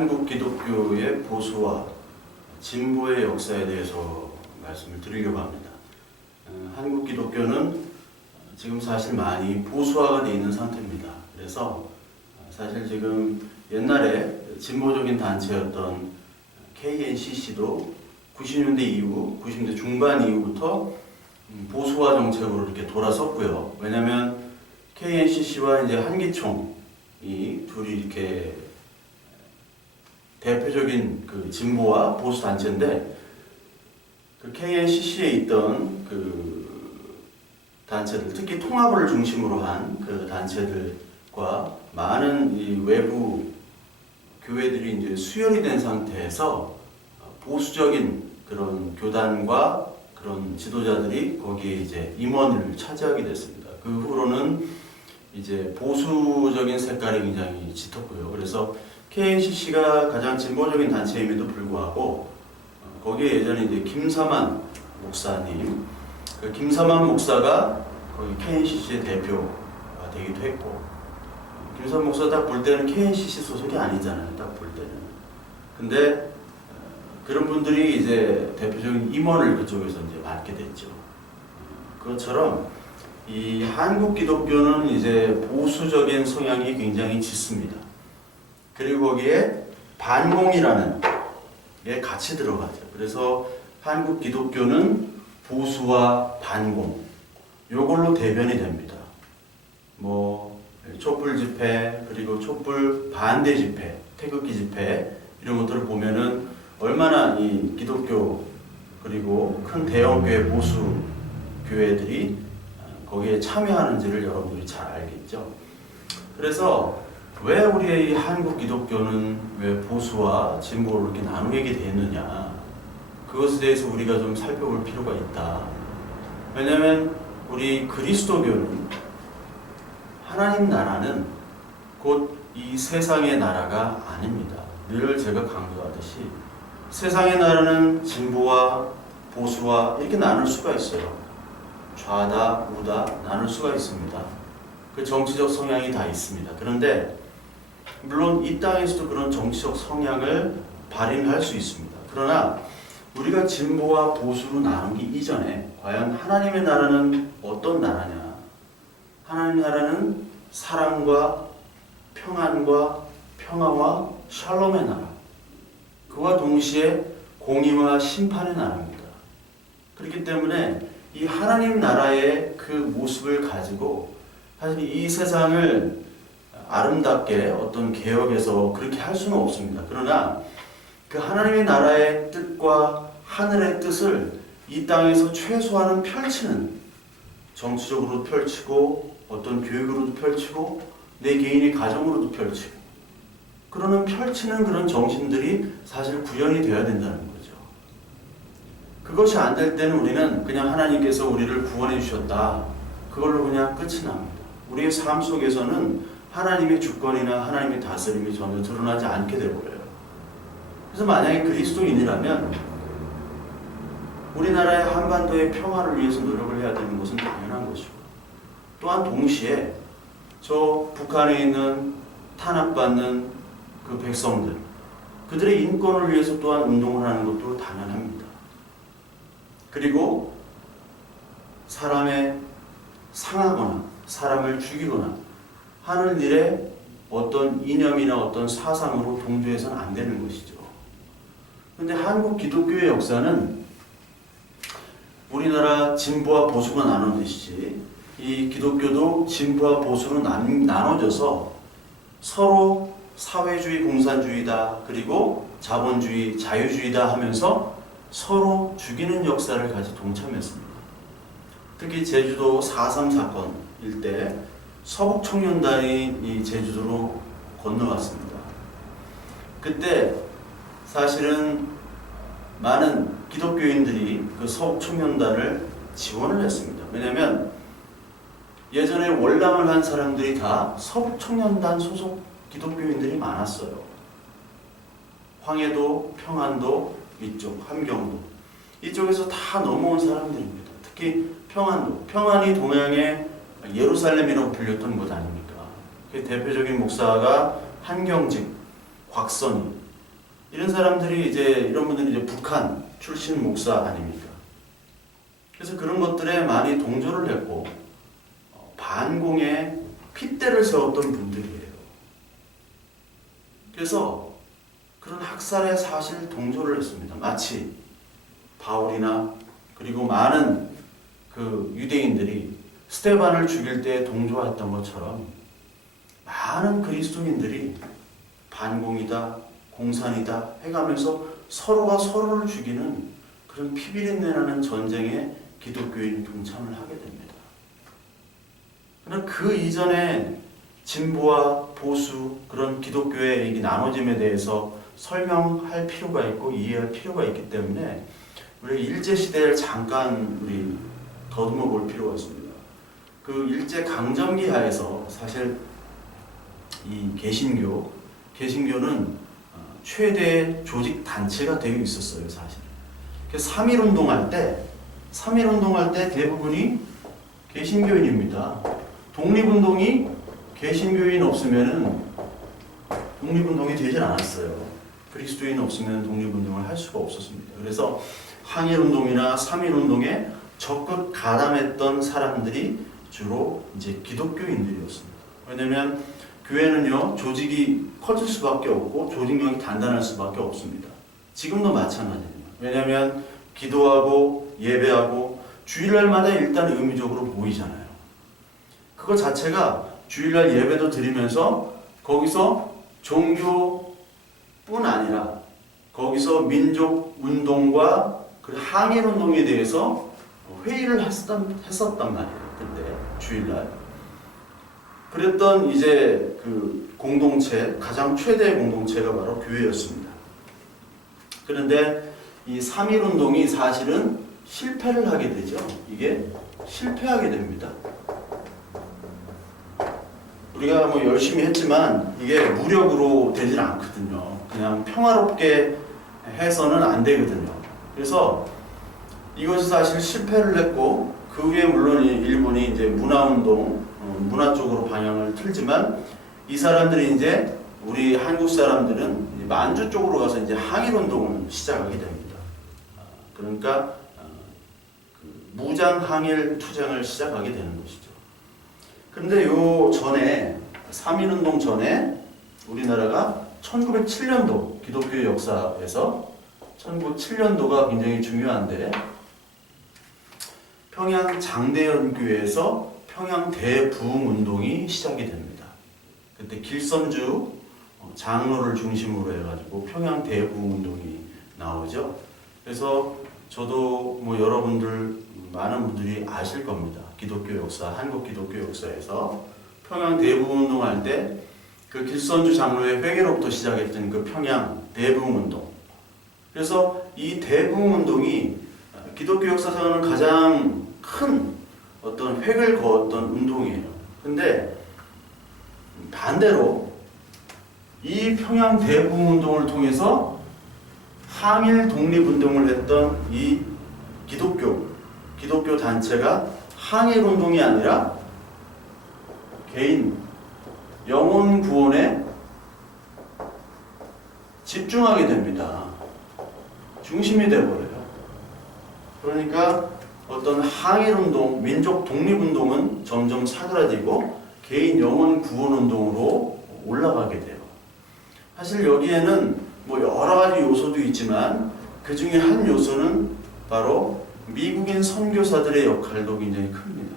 한국 기독교의 보수와 진보의 역사에 대해서 말씀을 드리려고 합니다. 한국 기독교는 지금 사실 많이 보수화가 되어 있는 상태입니다. 그래서 사실 지금 옛날에 진보적인 단체였던 KNCC도 90년대 이후, 90년대 중반 이후부터 보수화 정책으로 이렇게 돌아섰고요. 왜냐하면 KNCC와 이제 한기총이 둘이 이렇게 대표적인 그 진보와 보수 단체인데, 그 KNCC에 있던 그 단체들, 특히 통합을 중심으로 한 그 단체들과 많은 이 외부 교회들이 이제 수혈이 된 상태에서 보수적인 그런 교단과 그런 지도자들이 거기에 이제 임원을 차지하게 됐습니다. 그 후로는 이제 보수적인 색깔이 굉장히 짙었고요. 그래서 KNCC가 가장 진보적인 단체임에도 불구하고 거기에 예전에 이제 김사만 목사님, 그 김사만 목사가 거기 KNCC의 대표가 되기도 했고, 김사만 목사 딱 볼 때는 KNCC 소속이 아니잖아요. 딱 볼 때는. 근데 그런 분들이 이제 대표적인 임원을 그쪽에서 이제 맡게 됐죠. 그것처럼 이 한국 기독교는 이제 보수적인 성향이 굉장히 짙습니다. 그리고 거기에 반공이라는 게 같이 들어가죠. 그래서 한국 기독교는 보수와 반공, 요걸로 대변이 됩니다. 뭐 촛불 집회, 그리고 촛불 반대 집회, 태극기 집회 이런 것들을 보면은 얼마나 이 기독교 그리고 큰 대형 교회 보수 교회들이 거기에 참여하는지를 여러분들이 잘 알겠죠. 그래서 왜 우리의 이 한국 기독교는 왜 보수와 진보로 이렇게 나누게 되었느냐, 그것에 대해서 우리가 좀 살펴볼 필요가 있다. 왜냐하면 우리 그리스도교는 하나님 나라는 곧 이 세상의 나라가 아닙니다. 늘 제가 강조하듯이 세상의 나라는 진보와 보수와 이렇게 나눌 수가 있어요. 좌다 우다 나눌 수가 있습니다. 그 정치적 성향이 다 있습니다. 그런데 물론 이 땅에서도 그런 정치적 성향을 발휘할 수 있습니다. 그러나 우리가 진보와 보수로 나누기 이전에 과연 하나님의 나라는 어떤 나라냐? 하나님의 나라는 사랑과 평안과 평화와 샬롬의 나라, 그와 동시에 공의와 심판의 나라입니다. 그렇기 때문에 이 하나님 나라의 그 모습을 가지고 사실 이 세상을 아름답게 어떤 개혁에서 그렇게 할 수는 없습니다. 그러나 그 하나님의 나라의 뜻과 하늘의 뜻을 이 땅에서 최소한은 펼치는, 정치적으로도 펼치고 어떤 교육으로도 펼치고 내 개인의 가정으로도 펼치고, 그러는 펼치는 그런 정신들이 사실 구현이 되어야 된다는 거죠. 그것이 안 될 때는 우리는 그냥 하나님께서 우리를 구원해 주셨다, 그걸로 그냥 끝이 납니다. 우리의 삶 속에서는 하나님의 주권이나 하나님의 다스림이 전혀 드러나지 않게 되어버려요. 그래서 만약에 그리스도인이라면 우리나라의 한반도의 평화를 위해서 노력을 해야 되는 것은 당연한 것이고, 또한 동시에 저 북한에 있는 탄압받는 그 백성들, 그들의 인권을 위해서 또한 운동을 하는 것도 당연합니다. 그리고 사람의 상하거나 사람을 죽이거나 하는 일에 어떤 이념이나 어떤 사상으로 동조해서는 안 되는 것이죠. 그런데 한국 기독교의 역사는 우리나라 진보와 보수가 나누듯이 이 기독교도 진보와 보수로 나눠져서 서로 사회주의, 공산주의다, 그리고 자본주의, 자유주의다 하면서 서로 죽이는 역사를 같이 동참했습니다. 특히 제주도 4.3 사건일 때 서북청년단이 이 제주도로 건너왔습니다. 그때 사실은 많은 기독교인들이 그 서북청년단을 지원을 했습니다. 왜냐하면 예전에 월남을 한 사람들이 다 서북청년단 소속 기독교인들이 많았어요. 황해도, 평안도, 이쪽, 함경도 이쪽에서 다 넘어온 사람들입니다. 특히 평안도, 평안이 동양의 예루살렘이라고 불렸던 곳 아닙니까? 그 대표적인 목사가 한경직, 곽선희, 이런 사람들이 이런 분들이 북한 출신 목사 아닙니까? 그래서 그런 것들에 많이 동조를 했고 반공에 핏대를 세웠던 분들이에요. 그래서 그런 학살에 사실 동조를 했습니다. 마치 바울이나 그리고 많은 그 유대인들이 스데반을 죽일 때 동조했던 것처럼 많은 그리스도인들이 반공이다, 공산이다 해가면서 서로가 서로를 죽이는 그런 피비린내나는 전쟁에 기독교인이 동참을 하게 됩니다. 그러나 그 이전에 진보와 보수 그런 기독교의 이 나눠짐에 대해서 설명할 필요가 있고 이해할 필요가 있기 때문에 우리 일제시대를 잠깐 우리 더듬어 볼 필요가 있습니다. 그 일제 강점기 하에서 사실 이 개신교는 최대 조직 단체가 되어 있었어요, 사실. 그래서 3.1운동 할 때 대부분이 개신교인입니다. 독립운동이 개신교인 없으면은 독립운동이 되질 않았어요. 그리스도인 없으면 독립운동을 할 수가 없었습니다. 그래서 항일운동이나 3.1운동에 적극 가담했던 사람들이 주로 이제 기독교인들이었습니다. 왜냐면 교회는요, 조직이 커질 수밖에 없고 조직력이 단단할 수밖에 없습니다. 지금도 마찬가지입니다. 왜냐면 기도하고 예배하고 주일날마다 일단 의무적으로 모이잖아요. 그거 자체가 주일날 예배도 드리면서 거기서 종교뿐 아니라 거기서 민족운동과 그 항일운동에 대해서 회의를 했었단 말이에요. 그때 주일날. 그랬던 이제 그 공동체, 가장 최대의 공동체가 바로 교회였습니다. 그런데 이 3.1운동이 사실은 실패를 하게 되죠. 이게 실패하게 됩니다. 우리가 뭐 열심히 했지만 이게 무력으로 되질 않거든요. 그냥 평화롭게 해서는 안 되거든요. 그래서 이것이 사실 실패를 했고 그 후에 물론 일본이 이제 문화운동, 문화 쪽으로 방향을 틀지만 이 사람들이 이제 우리 한국 사람들은 만주 쪽으로 가서 이제 항일운동을 시작하게 됩니다. 그러니까 무장 항일 투쟁을 시작하게 되는 것이죠. 그런데 요 전에 3.1운동 전에 우리나라가 1907년도 기독교 역사에서 1907년도가 굉장히 중요한데 평양 장대연교회에서 평양 대부흥운동이 시작이 됩니다. 그때 길선주 장로를 중심으로 해가지고 평양 대부흥운동이 나오죠. 그래서 저도 뭐 여러분들 많은 분들이 아실 겁니다. 기독교 역사, 한국 기독교 역사에서 평양 대부흥운동 할 때 그 길선주 장로의 회개로부터 시작했던 그 평양 대부흥운동. 그래서 이 대부흥운동이 기독교 역사상으로는 가장 큰 어떤 획을 그었던 운동이에요. 근데 반대로 이 평양 대부흥운동을 통해서 항일 독립운동을 했던 이 기독교 단체가 항일운동이 아니라 개인 영혼 구원에 집중하게 됩니다. 중심이 되어버려요. 그러니까 어떤 항일운동, 민족 독립운동은 점점 사그라지고 개인 영혼 구원운동으로 올라가게 돼요. 사실 여기에는 뭐 여러 가지 요소도 있지만 그 중에 한 요소는 바로 미국인 선교사들의 역할도 굉장히 큽니다.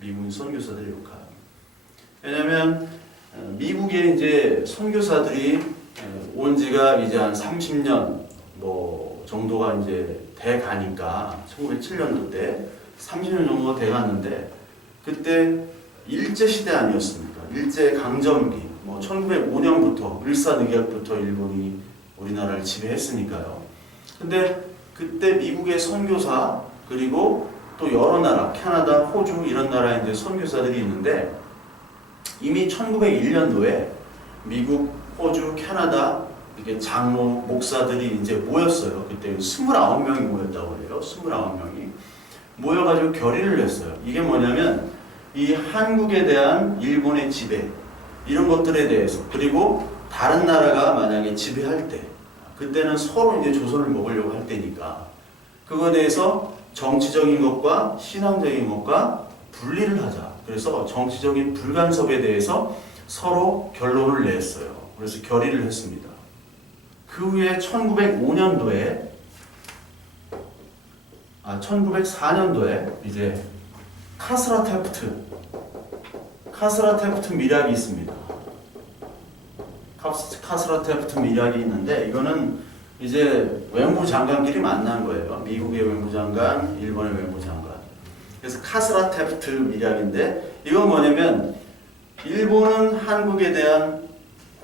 미국인 선교사들의 역할. 왜냐하면 미국에 이제 선교사들이 온 지가 이제 한 30년 뭐 정도가 이제 돼 가니까 1907년도 때 30년 정도가 돼 갔는데 그때 일제 시대 아니었습니까? 일제 강점기. 뭐 1905년부터 일사늑약부터 일본이 우리나라를 지배했으니까요. 근데 그때 미국의 선교사 그리고 또 여러 나라, 캐나다, 호주 이런 나라에 이제 선교사들이 있는데 이미 1901년도에 미국, 호주, 캐나다 이렇게 장로, 목사들이 이제 모였어요. 그때 29명이 모였다고 해요. 29명이 모여가지고 결의를 했어요. 이게 뭐냐면 이 한국에 대한 일본의 지배 이런 것들에 대해서 그리고 다른 나라가 만약에 지배할 때 그때는 서로 이제 조선을 먹으려고 할 때니까 그거에 대해서 정치적인 것과 신앙적인 것과 분리를 하자. 그래서 정치적인 불간섭에 대해서 서로 결론을 냈어요. 그래서 결의를 했습니다. 그 후에 1904년도에 이제 카스라 테프트 미략이 있습니다. 카스라 테프트 미략이 있는데 이거는 이제 외무부 장관끼리 만난 거예요. 미국의 외무부 장관, 일본의 외무부 장관. 그래서 카스라 테프트 미략인데 이건 뭐냐면 일본은 한국에 대한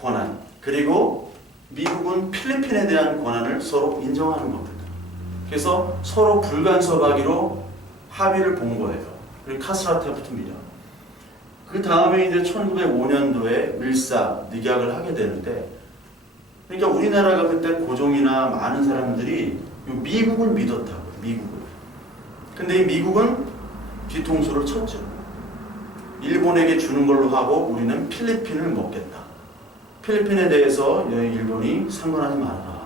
권한 그리고 미국은 필리핀에 대한 권한을 서로 인정하는 겁니다. 그래서 서로 불간섭하기로 합의를 본 거예요. 그리고 카스라 테프트 미략. 그 다음에 이제 1905년도에 밀사늑약을 하게 되는데, 그러니까 우리나라가 그때 고종이나 많은 사람들이 미국을 믿었다고요. 미국을. 근데 이 미국은 뒤통수를 쳤죠. 일본에게 주는 걸로 하고 우리는 필리핀을 먹겠다. 필리핀에 대해서 일본이 상관하지 말아라.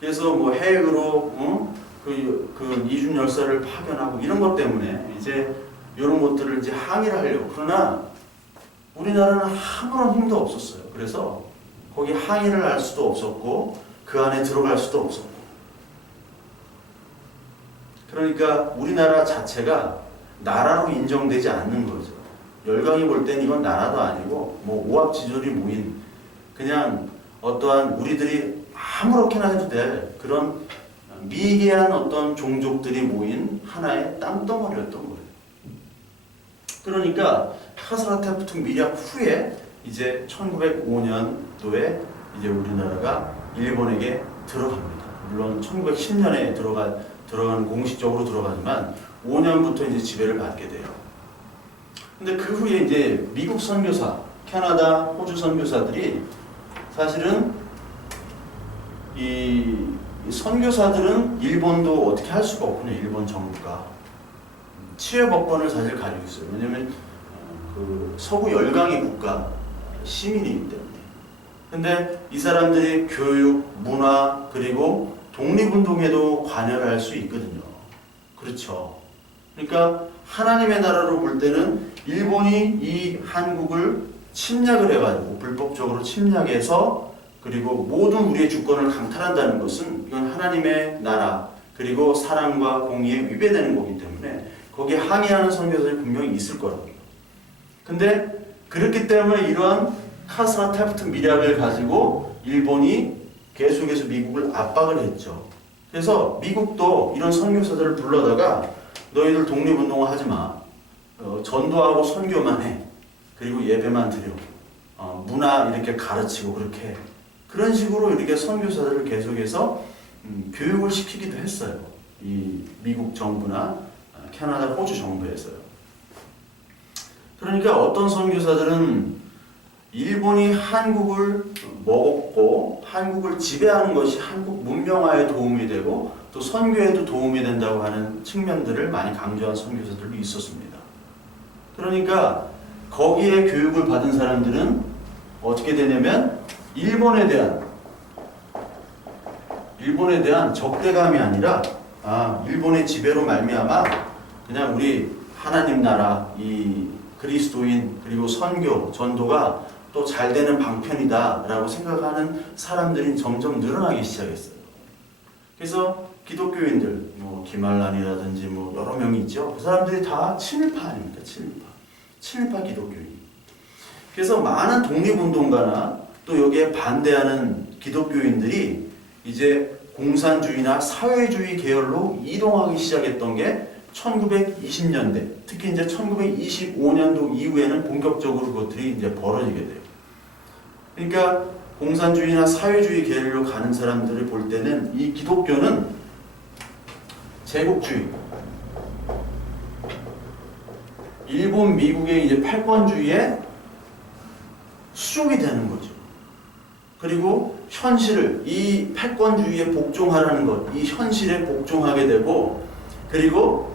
그래서 뭐 해외로 그 이준 열사를 파견하고 이런 것 때문에 이제 이런 것들을 이제 항의를 하려고. 그러나 우리나라는 아무런 힘도 없었어요. 그래서 거기 항의를 할 수도 없었고 그 안에 들어갈 수도 없었고. 그러니까 우리나라 자체가 나라로 인정되지 않는 거죠. 열강이 볼 땐 이건 나라도 아니고 뭐 오합지졸이 모인 그냥 어떠한 우리들이 아무렇게나 해도 될 그런 미개한 어떤 종족들이 모인 하나의 땅덩어리였던 거예요. 그러니까 카스라 테프트 미략 후에 이제 1905년도에 이제 우리나라가 일본에게 들어갑니다. 물론 1910년에 들어간 공식적으로 들어가지만 5년부터 이제 지배를 받게 돼요. 근데 그 후에 이제 미국 선교사, 캐나다, 호주 선교사들이 사실은 이 선교사들은 일본도 어떻게 할 수가 없군요. 일본 정부가 치외법권을 사실 가지고 있어요. 왜냐하면 그 서구 열강의 국가 시민이기 때문에. 근데 이 사람들이 교육, 문화 그리고 독립운동에도 관여를 할 수 있거든요. 그렇죠. 그러니까 하나님의 나라로 볼 때는 일본이 이 한국을 침략을 해가지고 불법적으로 침략해서 그리고 모든 우리의 주권을 강탈한다는 것은 이건 하나님의 나라 그리고 사랑과 공의에 위배되는 거기 때문에 거기에 항의하는 선교사들이 분명히 있을 거라고요. 근데 그렇기 때문에 이러한 카스라 테프트 미략을 가지고 일본이 계속해서 미국을 압박을 했죠. 그래서 미국도 이런 선교사들을 불러다가 너희들 독립운동을 하지 마. 전도하고 선교만 해. 그리고 예배만 드려. 문화 이렇게 가르치고 그렇게 해. 그런 식으로 이렇게 선교사들을 계속해서 교육을 시키기도 했어요. 이 미국 정부나 캐나다, 호주 정부에서요. 그러니까 어떤 선교사들은 일본이 한국을 먹었고 한국을 지배하는 것이 한국 문명화에 도움이 되고 또 선교에도 도움이 된다고 하는 측면들을 많이 강조한 선교사들도 있었습니다. 그러니까 거기에 교육을 받은 사람들은 어떻게 되냐면 일본에 대한 적대감이 아니라 일본의 지배로 말미암아 그냥 우리 하나님 나라 이 그리스도인 그리고 선교 전도가 또 잘 되는 방편이다 라고 생각하는 사람들이 점점 늘어나기 시작했어요. 그래서 기독교인들 뭐 김알란이라든지 뭐 여러 명이 있죠. 그 사람들이 다 친일파 아닙니까? 친일파 기독교인. 그래서 많은 독립운동가나 또 여기에 반대하는 기독교인들이 이제 공산주의나 사회주의 계열로 이동하기 시작했던 게 1920년대, 특히 이제 1925년도 이후에는 본격적으로 그것들이 이제 벌어지게 돼요. 그러니까 공산주의나 사회주의 계열로 가는 사람들을 볼 때는 이 기독교는 제국주의, 일본, 미국의 이제 패권주의에 수족이 되는 거죠. 그리고 현실을 이 패권주의에 복종하라는 것, 이 현실에 복종하게 되고 그리고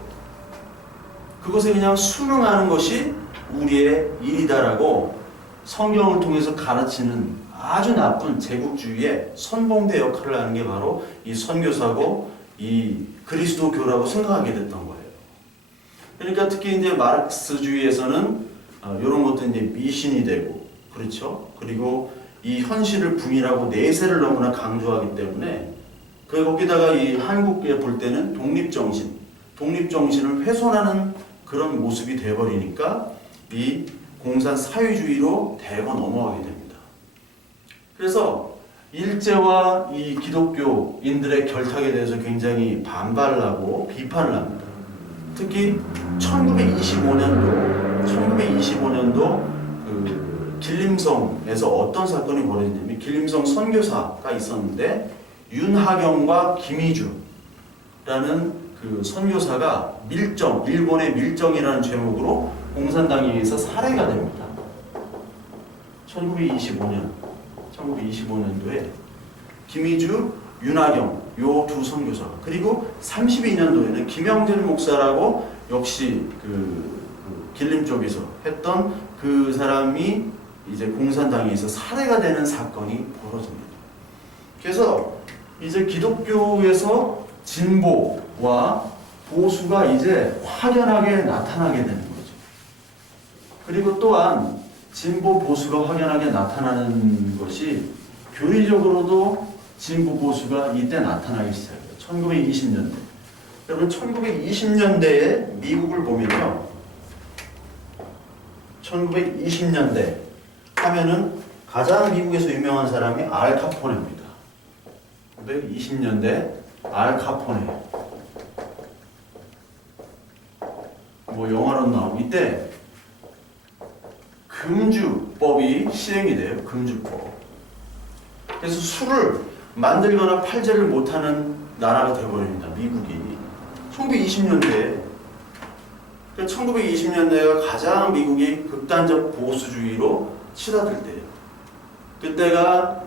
그것에 그냥 순응하는 것이 우리의 일이다라고 성경을 통해서 가르치는 아주 나쁜 제국주의의 선봉대 역할을 하는 게 바로 이 선교사고 이 그리스도교라고 생각하게 됐던 거예요. 그러니까 특히 이제 마르크스주의에서는 이런 것도 이제 미신이 되고, 그렇죠? 그리고 이 현실을 부인하고 내세를 너무나 강조하기 때문에 거기다가 이 한국에 볼 때는 독립정신을 훼손하는 그런 모습이 돼버리니까 이 공산 사회주의로 대거 넘어가게 됩니다. 그래서 일제와 이 기독교인들의 결탁에 대해서 굉장히 반발을 하고 비판을 합니다. 특히 1925년도 그 길림성에서 어떤 사건이 벌어졌냐면 길림성 선교사가 있었는데 윤하경과 김희주라는 그 선교사가 일본의 밀정이라는 제목으로 공산당에 의해서 살해가 됩니다. 1925년도에 김희주, 윤하경 요 두 선교사, 그리고 32년도에는 김영진 목사라고 역시 그 길림 쪽에서 했던 그 사람이 이제 공산당에 의해서 살해가 되는 사건이 벌어집니다. 그래서 이제 기독교에서 진보와 보수가 이제 확연하게 나타나게 되는 거죠. 그리고 또한 진보 보수가 확연하게 나타나는 것이 교리적으로도 진보 보수가 이때 나타나기 시작해요. 1920년대. 여러분 1920년대에 미국을 보면요. 1920년대 하면은 가장 미국에서 유명한 사람이 알 카포네입니다. 1920년대 알 카포네. 뭐 영화로 나오고 이때 금주법이 시행이 돼요. 금주법. 그래서 술을 만들거나 팔제를 못하는 나라가 되어버립니다. 미국이. 1920년대에. 1920년대가 가장 미국이 극단적 보수주의로 치닫을 때예요. 그때가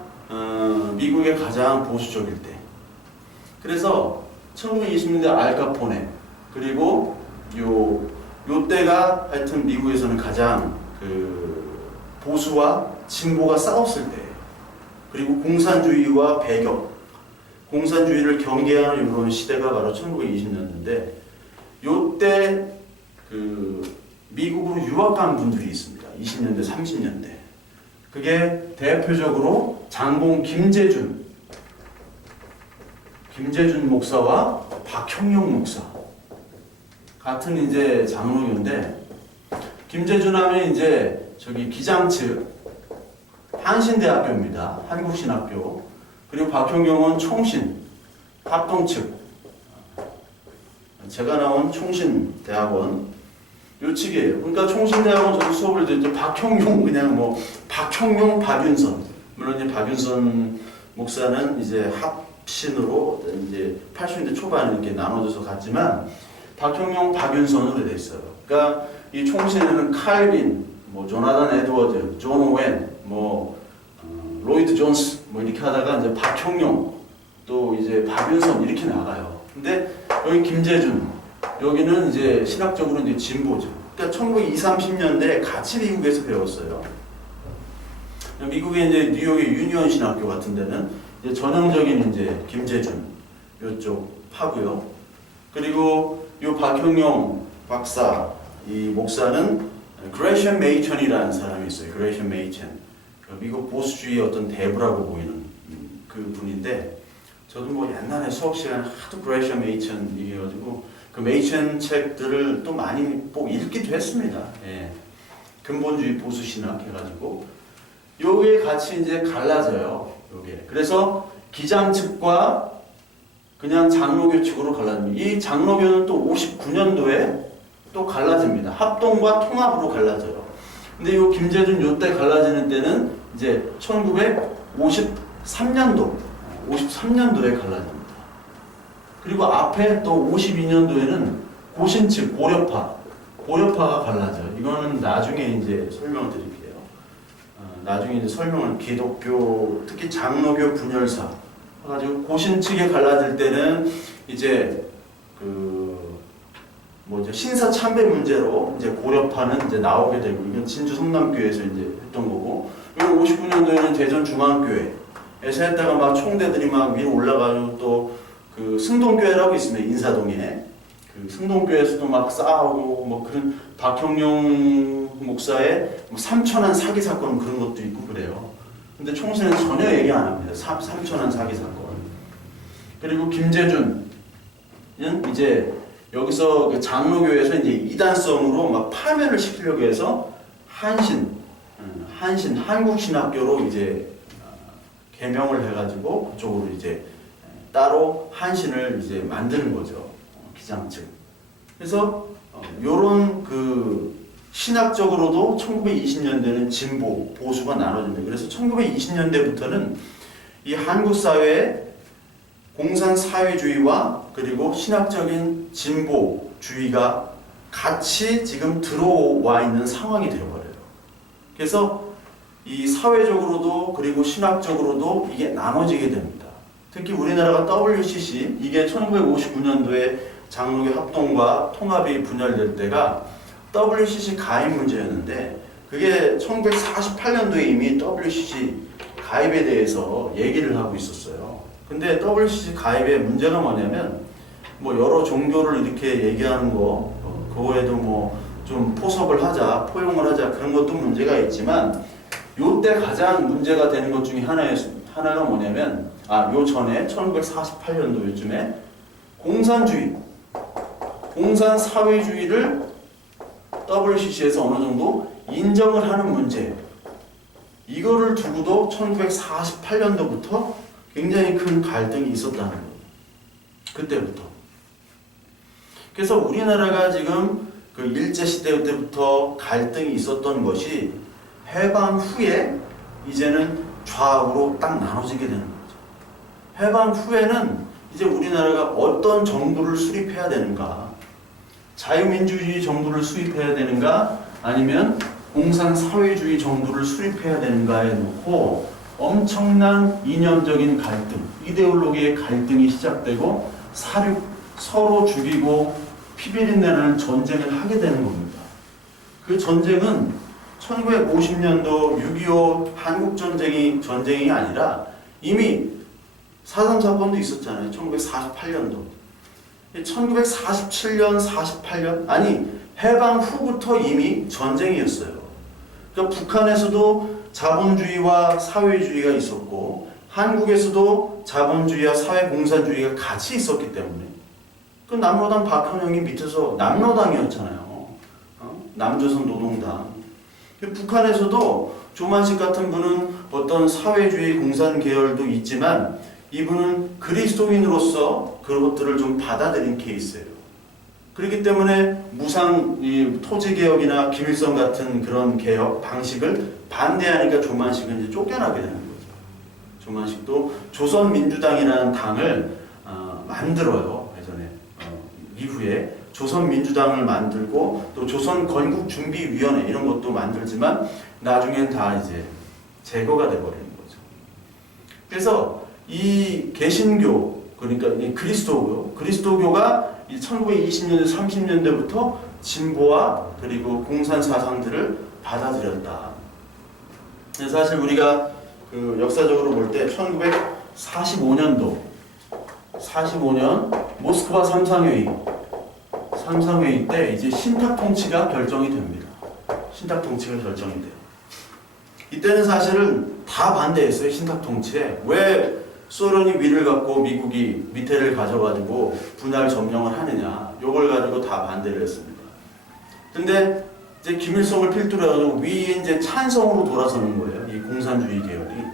미국의 가장 보수적일 때. 그래서 1920년대 알카포네 그리고 요 때가 하여튼 미국에서는 가장 그 보수와 진보가 싸웠을 때, 그리고 공산주의와 배격, 공산주의를 경계하는 이런 시대가 바로 1920년대인데, 요때 그 미국으로 유학 간 분들이 있습니다. 20년대, 30년대. 그게 대표적으로 장공 김재준 목사와 박형용 목사 같은 이제 장로교인데, 김재준 하면 이제 저기 기장 측 한신대학교입니다. 한국신학교. 그리고 박형용은 총신 합동 측. 제가 나온 총신대학원 요 측이에요. 그러니까 총신대학원 저도 수업을 듣는데 박형용 그냥 뭐 박형용 박윤선, 물론 이제 박윤선 목사는 이제 합신으로 이제 80년대 초반에 이렇게 나눠져서 갔지만 박형용 박윤선으로 돼 있어요. 그러니까 이 총신에는 칼빈, 뭐 조나단 에드워드, 존 오웬, 뭐 로이드 존스 뭐 이렇게 하다가 이제 박형용 또 이제 박윤선 이렇게 나가요. 근데 여기 김재준 여기는 이제 신학적으로 이제 진보죠. 그러니까 1920, 30년대 같이 미국에서 배웠어요. 미국의 이제 뉴욕의 유니온 신학교 같은 데는 이제 전형적인 이제 김재준 요쪽 파고요. 그리고 요 박형용 박사 이 목사는 그레이션 메이천이라는 사람이 있어요. 그레이션 메이천. 미국 보수주의의 어떤 대부라고 보이는 그 분인데, 저도 뭐 옛날에 수업 시간에 하도 그레이션 메이천 얘기해가지고 그 메이천 책들을 또 많이 꼭 읽기도 했습니다. 예. 근본주의 보수신학 해가지고 요게 같이 이제 갈라져요. 요게. 그래서 기장 측과 그냥 장로교 측으로 갈라집니다. 이 장로교는 또 59년도에 또 갈라집니다. 합동과 통합으로 갈라져요. 근데 요 김재준 요때 갈라지는 때는 이제 1953년도에 갈라집니다. 그리고 앞에 또 52년도에는 고신 측 고려파가 갈라져요. 이거는 나중에 이제 설명을 드릴게요. 나중에 이제 설명을 기독교 특히 장로교 분열사 해가지고 고신 측에 갈라질 때는 이제 뭐죠 신사 참배 문제로 이제 고려파는 이제 나오게 되고, 이건 진주 성남교에서 이제 했던 거고, 요 1959년도에는 대전 중앙교회에서 했다가 막 총대들이 막 위로 올라가고 또 그 승동교회라고 있습니다. 인사동에. 그 승동교회에서도 막 싸우고 뭐 그런 박형룡 목사의 뭐 삼천한 사기 사건 그런 것도 있고 그래요. 근데 총수는 전혀 얘기 안 합니다. 삼천한 사기 사건. 그리고 김재준은 이제 여기서 그 장로교에서 이제 이단성으로 막 파면을 시키려고 해서 한국신학교로 이제 개명을 해가지고 그쪽으로 이제 따로 한신을 이제 만드는 거죠. 기장층. 그래서 요런 그 신학적으로도 1920년대는 진보, 보수가 나눠집니다. 그래서 1920년대부터는 이 한국 사회에 공산 사회주의와 그리고 신학적인 진보주의가 같이 지금 들어와 있는 상황이 되어버려요. 그래서 이 사회적으로도 그리고 신학적으로도 이게 나눠지게 됩니다. 특히 우리나라가 WCC, 이게 1959년도에 장로교 합동과 통합이 분열될 때가 WCC 가입 문제였는데 그게 1948년도에 이미 WCC 가입에 대해서 얘기를 하고 있었어요. 근데 WCC 가입의 문제가 뭐냐면 뭐 여러 종교를 이렇게 얘기하는 거 그거에도 뭐 좀 포섭을 하자, 포용을 하자 그런 것도 문제가 있지만 요때 가장 문제가 되는 것 중에 하나가 뭐냐면 요 전에 1948년도 요즘에 공산주의, 공산 사회주의를 WCC에서 어느 정도 인정을 하는 문제 이거를 두고도 1948년도부터 굉장히 큰 갈등이 있었다는 거예요. 그때부터. 그래서 우리나라가 지금 그 일제시대 때부터 갈등이 있었던 것이 해방 후에 이제는 좌우로 딱 나눠지게 되는 거죠. 해방 후에는 이제 우리나라가 어떤 정부를 수립해야 되는가, 자유민주주의 정부를 수립해야 되는가, 아니면 공산사회주의 정부를 수립해야 되는가에 놓고 엄청난 이념적인 갈등, 이데올로기의 갈등이 시작되고 서로 죽이고 피비린내라는 전쟁을 하게 되는 겁니다. 그 전쟁은 1950년도 6.25 한국전쟁이 아니라 이미 4.3 사건도 있었잖아요. 1948년도. 1947년, 48년, 아니 해방 후부터 이미 전쟁이었어요. 그러니까 북한에서도 자본주의와 사회주의가 있었고 한국에서도 자본주의와 사회공산주의가 같이 있었기 때문에 그 남로당 박헌영이 밑에서 남로당이었잖아요. 남조선 노동당. 북한에서도 조만식 같은 분은 어떤 사회주의 공산 계열도 있지만 이분은 그리스도인으로서 그것들을 좀 받아들인 케이스예요. 그렇기 때문에 무상 토지개혁이나 김일성 같은 그런 개혁 방식을 반대하니까 조만식은 이제 쫓겨나게 되는 거죠. 조만식도 조선민주당이라는 당을 만들어요. 예전에 이후에 조선민주당을 만들고 또 조선건국준비위원회 이런 것도 만들지만 나중엔 다 이제 제거가 돼버리는 거죠. 그래서 이 개신교 그러니까 이 그리스도교가 1920년대 30년대부터 진보와 그리고 공산 사상들을 받아들였다. 사실 우리가 그 역사적으로 볼 때 1945년 모스크바 삼상회의 때 이제 신탁 통치가 결정이 됩니다. 신탁 통치가 결정이 돼요. 이때는 사실은 다 반대했어요. 신탁 통치에. 왜 소련이 위를 갖고 미국이 밑에를 가져가지고 분할 점령을 하느냐. 요걸 가지고 다 반대를 했습니다. 근데 이제 김일성을 필두로 해가지고 위에 이제 찬성으로 돌아서는 거예요. 이 공산주의 계열이.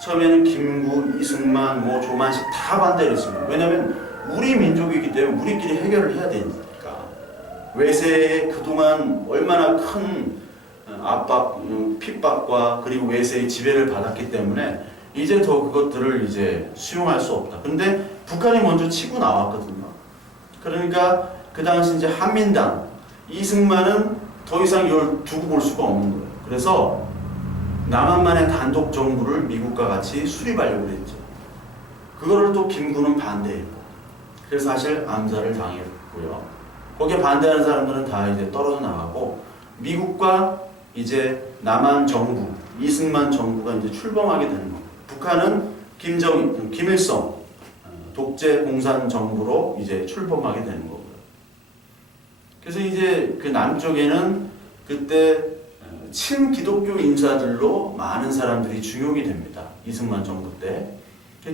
처음에는 김구, 이승만, 조만식 다 반대를 했습니다. 왜냐면 우리 민족이기 때문에 우리끼리 해결을 해야 되니까. 외세에 그동안 얼마나 큰 압박, 핍박과 그리고 외세의 지배를 받았기 때문에 이제 더 그것들을 이제 수용할 수 없다. 근데 북한이 먼저 치고 나왔거든요. 그러니까 그 당시 이제 한민당, 이승만은 더 이상 이걸 두고 볼 수가 없는 거예요. 그래서 남한만의 단독 정부를 미국과 같이 수립하려고 했죠. 그거를 또 김구는 반대했고. 그래서 사실 암살을 당했고요. 거기에 반대하는 사람들은 다 이제 떨어져 나가고 미국과 이제 남한 정부, 이승만 정부가 이제 출범하게 되는 겁니다. 북한은 김일성 독재 공산 정부로 이제 출범하게 되는 거고요. 그래서 이제 그 남쪽에는 그때 친기독교 인사들로 많은 사람들이 중용이 됩니다. 이승만 정부 때.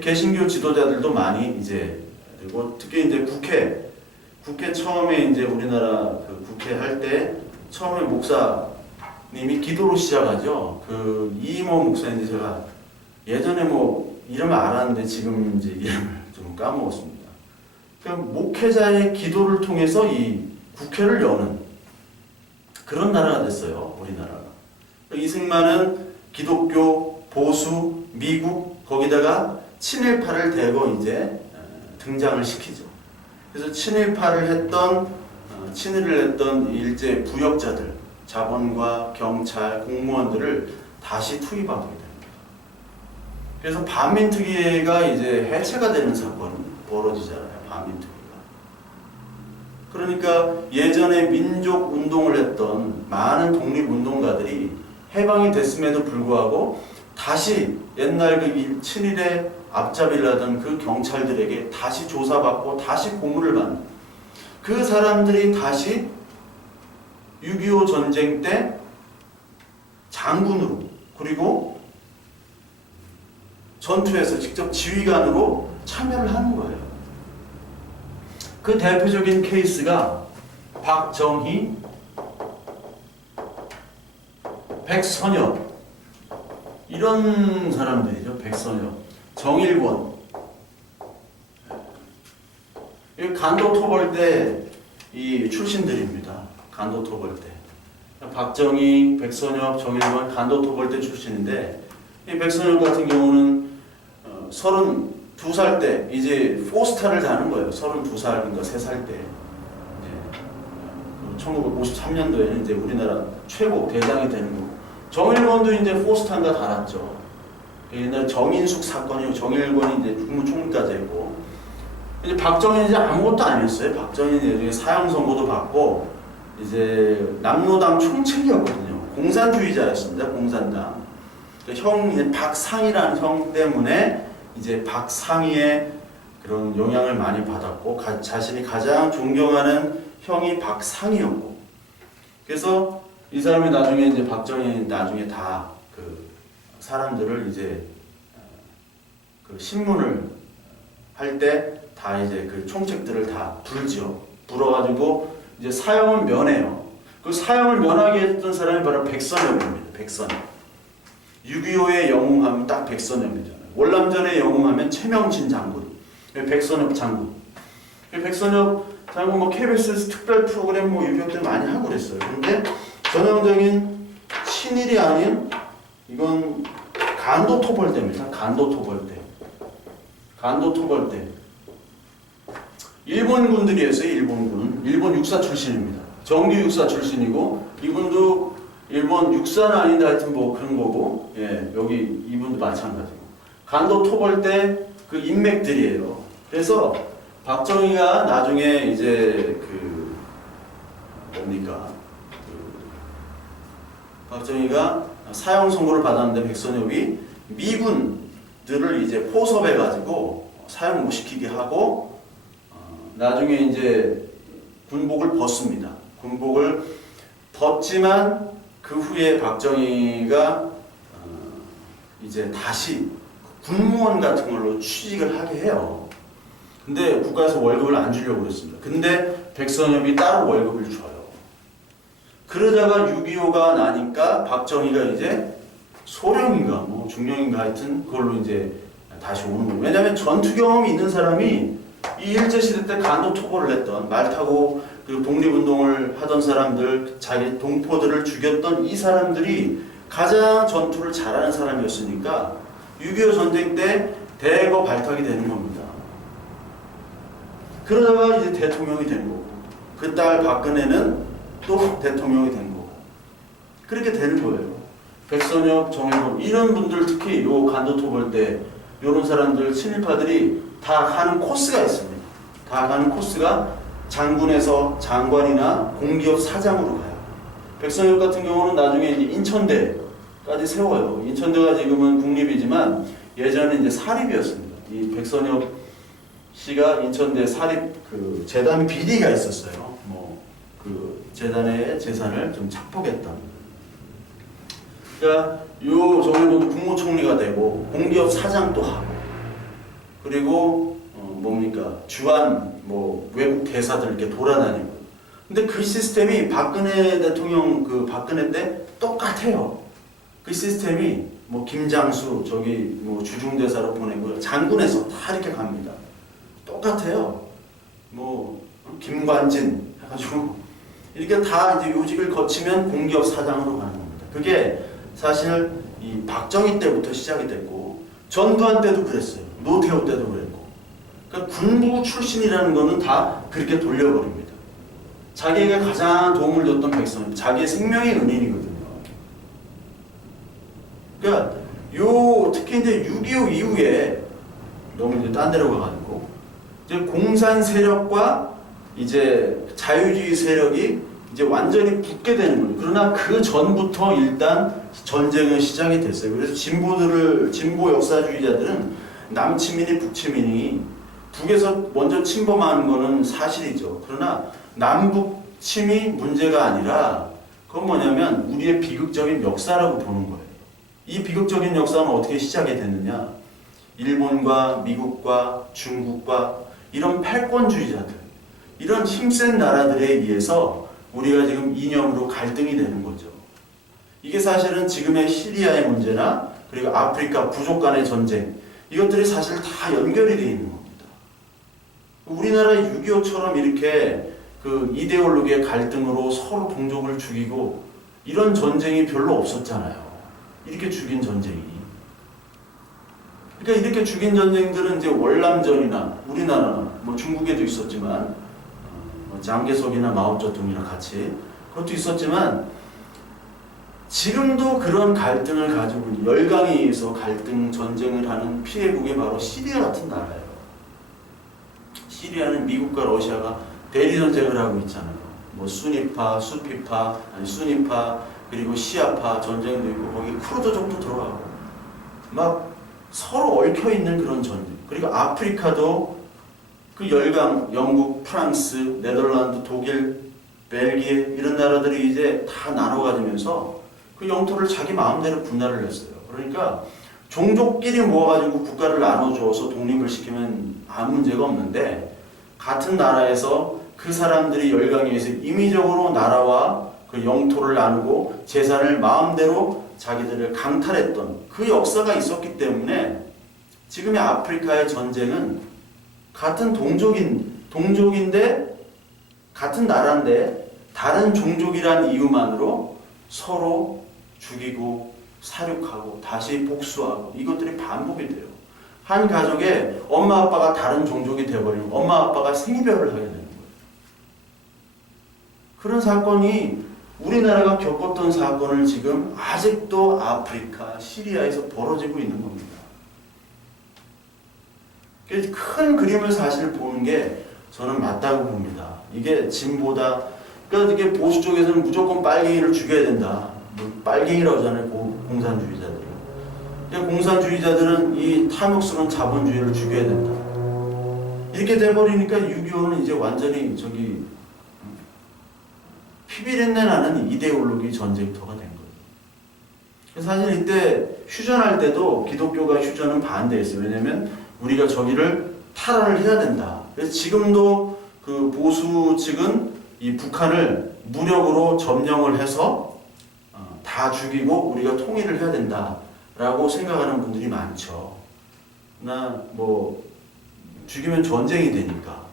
개신교 지도자들도 많이 이제, 그리고 특히 이제 국회 처음에 이제 우리나라 그 국회 할 때 처음에 목사님이 기도로 시작하죠. 그 이모 목사인데 제가 예전에 뭐 이름을 알았는데 지금 이제 이름을 좀 까먹었습니다. 그러니까 목회자의 기도를 통해서 이 국회를 여는 그런 나라가 됐어요. 우리나라가. 이승만은 기독교, 보수, 미국 거기다가 친일파를 대거 이제 등장을 시키죠. 그래서 친일을 했던 일제 부역자들, 자본과 경찰, 공무원들을 다시 투입하게 됩니다. 그래서 반민특위가 이제 해체가 되는 사건이 벌어지잖아요. 반민특위가. 그러니까 예전에 민족 운동을 했던 많은 독립운동가들이 해방이 됐음에도 불구하고 다시 옛날 그 친일의 앞잡이를 하던 그 경찰들에게 다시 조사받고 다시 고문을 받는 그 사람들이 다시 6.25 전쟁 때 장군으로 그리고 전투에서 직접 지휘관으로 참여를 하는 거예요. 그 대표적인 케이스가 박정희, 백선엽 이런 사람들이죠. 백선엽, 정일권. 간도토벌대 이 출신들입니다. 간도토벌대. 박정희, 백선엽, 정일권 간도토벌대 출신인데 이 백선엽 같은 경우는 32살 때 이제 포스타를 다는 거예요. 32살인가 3살 때. 1953년도에는 이제 우리나라 최고 대장이 되는 거고. 정일권도 이제 포스탄가 달았죠. 옛날 정인숙 사건이고 정일권이 이제 국무총리까지했고 이제 박정희는 이제 아무것도 아니었어요. 박정희는 예전에 사형 선고도 받고 이제 남로당 총책이었거든요. 공산주의자였습니다. 공산당. 형 이제 박상희라는 형 때문에 이제 박상희의 그런 영향을 많이 받았고 자신이 가장 존경하는 형이 박상희였고 그래서 이 사람이 나중에 이제 박정희 나중에 다 그 사람들을 이제 그 신문을 할 때 다 이제 그 총책들을 다 불죠. 불어가지고 이제 사형을 면해요. 그 사형을 면하게 했던 사람이 바로 백선엽입니다. 백선엽. 6.25의 영웅하면 딱 백선엽이잖아요. 월남전의 영웅하면 최명진 장군, 백선엽 장군. 백선엽 장군 뭐 KBS 특별 프로그램 뭐 이런 것들 많이 하고 그랬어요. 근데 전형적인 친일이 아닌 이건 간도토벌대입니다. 간도토벌대. 간도토벌대. 일본군들이었어요. 일본군. 일본 육사 출신입니다. 정규 육사 출신이고 이분도 일본 육사는 아닌데 하여튼 뭐 그런 거고 예, 여기 이분도 마찬가지고 간도토벌대 그 인맥들이에요. 그래서 박정희가 나중에 이제 그 뭡니까 박정희가 사형 선고를 받았는데 백선엽이 미군들을 이제 포섭해 가지고 사형 못 시키게 하고 나중에 이제 군복을 벗습니다. 군복을 벗지만 그 후에 박정희가 이제 다시 군무원 같은 걸로 취직을 하게 해요. 근데 국가에서 월급을 안 주려고 그랬습니다. 근데 백선엽이 따로 월급을 줘요. 그러다가 6.25가 나니까 박정희가 이제 소령인가 뭐 중령인가 하여튼 그걸로 이제 다시 오는 거예요. 왜냐하면 전투 경험이 있는 사람이 이 일제시대 때 간도토벌을 했던 말 타고 그 독립운동을 하던 사람들 자기 동포들을 죽였던 이 사람들이 가장 전투를 잘하는 사람이었으니까 6.25 전쟁 때 대거 발탁이 되는 겁니다. 그러다가 이제 대통령이 되는 거고 그 딸 박근혜는 또 대통령이 된 거고 그렇게 되는 거예요. 백선엽, 정일권 이런 분들 특히 요 간도토벌 때 이런 사람들 친일파들이 다 가는 코스가 있습니다. 다 가는 코스가 장군에서 장관이나 공기업 사장으로 가요. 백선엽 같은 경우는 나중에 이제 인천대 인천대까지 세워요. 인천대가 지금은 국립이지만 예전에 이제 사립이었습니다. 이 백선엽 씨가 인천대 사립 그 재단 비리가 있었어요. 뭐 그 재단의 재산을 좀 착복했던. 그러니까 요 정도도 국무총리가 되고 공기업 사장도 하고 그리고 뭡니까 주한 뭐 외국 대사들 이렇게 돌아다니고. 근데 그 시스템이 박근혜 대통령 그 박근혜 때 똑같아요. 그 시스템이 뭐 김장수 저기 뭐 주중대사로 보내고요. 장군에서 다 이렇게 갑니다. 똑같아요. 뭐 김관진 해가지고 이렇게 다 이제 요직을 거치면 공기업 사장으로 가는 겁니다. 그게 사실 이 박정희 때부터 시작이 됐고 전두환 때도 그랬어요. 노태우 때도 그랬고. 그러니까 군부 출신이라는 거는 다 그렇게 돌려버립니다. 자기에게 가장 도움을 줬던 백성, 자기의 생명의 은인이거든요. 그러니까 특히 이제 6.25 이후에 너무 이제 딴 데로 가가지고 이제 공산 세력과 이제 자유주의 세력이 이제 완전히 붙게 되는 거예요. 그러나 그 전부터 일단 전쟁은 시작이 됐어요. 그래서 진보 역사주의자들은 남침이니 북침이니 북에서 먼저 침범하는 거는 사실이죠. 그러나 남북침이 문제가 아니라 그건 뭐냐면 우리의 비극적인 역사라고 보는 거예요. 이 비극적인 역사는 어떻게 시작이 됐느냐? 일본과 미국과 중국과 이런 패권주의자들, 이런 힘센 나라들에 의해서 우리가 지금 이념으로 갈등이 되는 거죠. 이게 사실은 지금의 시리아의 문제나 그리고 아프리카 부족 간의 전쟁, 이것들이 사실 다 연결이 되어 있는 겁니다. 우리나라 6.25처럼 이렇게 그 이데올로기의 갈등으로 서로 동족을 죽이고 이런 전쟁이 별로 없었잖아요. 이렇게 죽인 전쟁이. 그러니까 이렇게 죽인 전쟁들은 이제 월남전이나 우리나라나 뭐 중국에도 있었지만 장개석이나 마오쩌둥이랑 같이 그것도 있었지만 지금도 그런 갈등을 가지고 있는 열강에 의해서 갈등 전쟁을 하는 피해국이 바로 시리아 같은 나라예요. 시리아는 미국과 러시아가 대리 전쟁을 하고 있잖아요. 뭐 수니파, 수피파, 아니 수니파 그리고 시아파 전쟁도 있고 거기 쿠르드족도 들어가고 막 서로 얽혀 있는 그런 전쟁. 그리고 아프리카도 그 열강, 영국, 프랑스, 네덜란드, 독일, 벨기에 이런 나라들이 이제 다 나눠 가지면서 그 영토를 자기 마음대로 분할을 했어요. 그러니까 종족끼리 모아가지고 국가를 나눠줘서 독립을 시키면 아무 문제가 없는데 같은 나라에서 그 사람들이 열강에 의해서 임의적으로 나라와 그 영토를 나누고 재산을 마음대로 자기들을 강탈했던 그 역사가 있었기 때문에 지금의 아프리카의 전쟁은 같은 동족인데 같은 나라인데 다른 종족이란 이유만으로 서로 죽이고 사륙하고 다시 복수하고 이것들이 반복이 돼요. 한 가족에 엄마 아빠가 다른 종족이 되어버리고 엄마 아빠가 생이별을 하게 되는 거예요. 그런 사건이 우리나라가 겪었던 사건을 지금 아직도 아프리카, 시리아에서 벌어지고 있는 겁니다. 그래서 큰 그림을 사실 보는 게 저는 맞다고 봅니다. 이게 진보다, 그러니까 이게 보수 쪽에서는 무조건 빨갱이를 죽여야 된다. 뭐 빨갱이라고 하잖아요, 공산주의자들이. 그러니까 공산주의자들은 이 탐욕스러운 자본주의를 죽여야 된다. 이렇게 돼버리니까 6.25는 이제 완전히 피비린내 나는 이데올로기 전쟁터가 된 거예요. 사실 이때 휴전할 때도 기독교가 휴전은 반대했어요. 왜냐면 우리가 저기를 탈환을 해야 된다. 그래서 지금도 그 보수 측은 이 북한을 무력으로 점령을 해서 다 죽이고 우리가 통일을 해야 된다라고 생각하는 분들이 많죠. 뭐 죽이면 전쟁이 되니까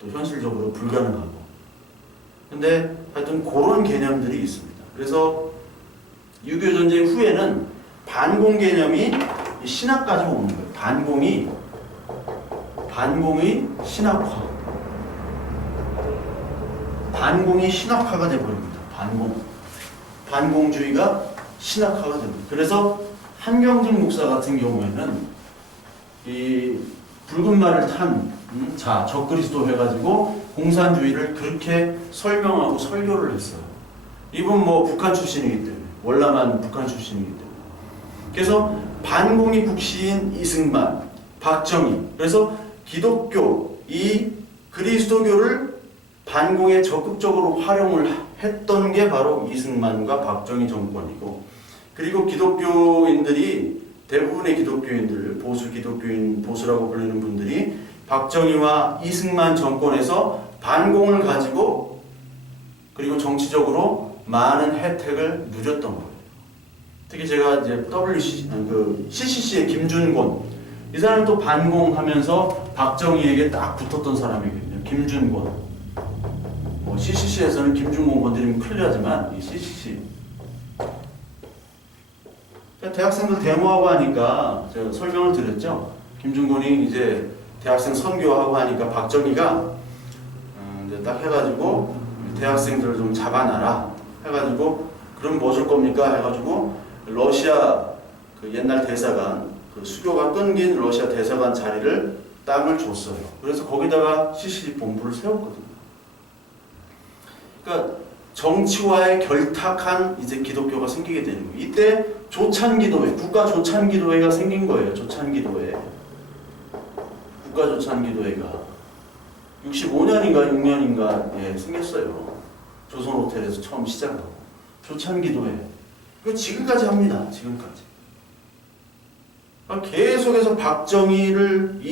또 현실적으로 불가능하고. 근데 하여튼 그런 개념들이 있습니다. 그래서 6.25 전쟁 후에는 반공 개념이 신학까지 오는 거예요. 반공의 신학화. 반공이 신학화가 되어버립니다. 반공주의가 신학화가 됩니다. 그래서 한경직 목사 같은 경우에는 이 붉은 말을 탄 적그리스도 해가지고 공산주의를 그렇게 설명하고 설교를 했어요. 이분 뭐 북한 출신이기 때문에. 월남한 북한 출신이기 때문에. 그래서 반공이 국시인 이승만, 박정희. 그래서 기독교, 이 그리스도교를 반공에 적극적으로 활용을 했던 게 바로 이승만과 박정희 정권이고, 그리고 기독교인들이, 대부분의 기독교인들, 보수 기독교인, 보수라고 불리는 분들이 박정희와 이승만 정권에서 반공을 가지고 그리고 정치적으로 많은 혜택을 누렸던 거예요. 특히 제가 이제 CCC의 김준곤, 이 사람은 또 반공하면서 박정희에게 딱 붙었던 사람이거든요. 김준곤. CCC에서는 김준곤 건드리면 큰일 나지만 이 CCC. 대학생들 데모하고 하니까 제가 설명을 드렸죠. 김준곤이 이제 대학생 선교하고 하니까 박정희가 이제 딱 해가지고 대학생들을 좀 잡아놔라 해가지고, 그럼 뭐 줄 겁니까 해가지고 러시아 그 옛날 대사관, 그 수교가 끊긴 러시아 대사관 자리를 땅을 줬어요. 그래서 거기다가 CCC 본부를 세웠거든요. 그러니까 정치와의 결탁한 이제 기독교가 생기게 되는 거예요. 이때 조찬기도회, 국가조찬기도회가 생긴 거예요. 조찬기도회. 국가조찬기도회가 65년인가 6년인가 생겼어요. 조선호텔에서 처음 시작하고. 조찬기도회. 그 지금까지 합니다. 지금까지. 계속해서 박정희를,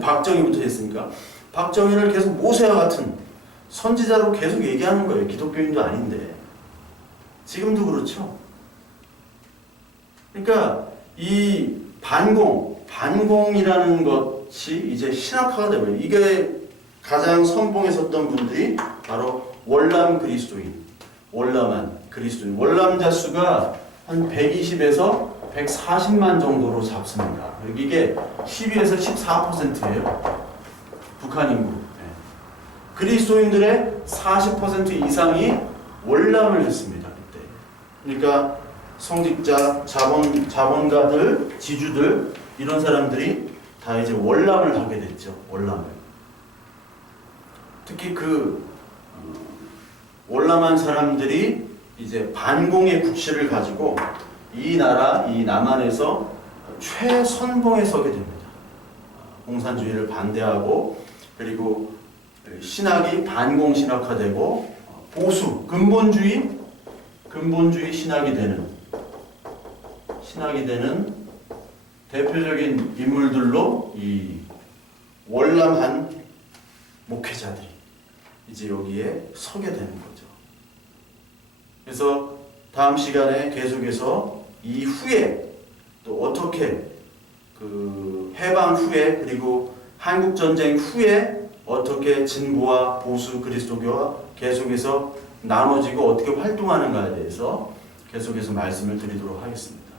박정희부터 했으니까 박정희를 계속 모세와 같은 선지자로 계속 얘기하는 거예요. 기독교인도 아닌데. 지금도 그렇죠. 그러니까 이 반공이라는 것이 이제 신학화가 되고요. 이게 가장 선봉에 섰던 분들이 바로 월남 그리스도인, 월남한 그리스도인. 월남자 수가 한 120에서 140만 정도로 잡습니다. 이게 12에서 14%예요. 북한 인구. 그리스도인들의 40% 이상이 월남을 했습니다. 그때. 그러니까 성직자, 자본가들, 지주들, 이런 사람들이 다 이제 월남을 하게 됐죠. 월남을. 특히 월남한 사람들이 이제 반공의 국시를 가지고 이 나라, 이 남한에서 최선봉에 서게 됩니다. 공산주의를 반대하고, 그리고 신학이 반공신학화되고 보수, 근본주의 신학이 되는 대표적인 인물들로 이 월남한 목회자들이 이제 여기에 서게 되는 거죠. 그래서 다음 시간에 계속해서 이후에 또 어떻게 해방 후에, 그리고 한국전쟁 후에 어떻게 진보와 보수 그리스도교가 계속해서 나눠지고 어떻게 활동하는가에 대해서 계속해서 말씀을 드리도록 하겠습니다.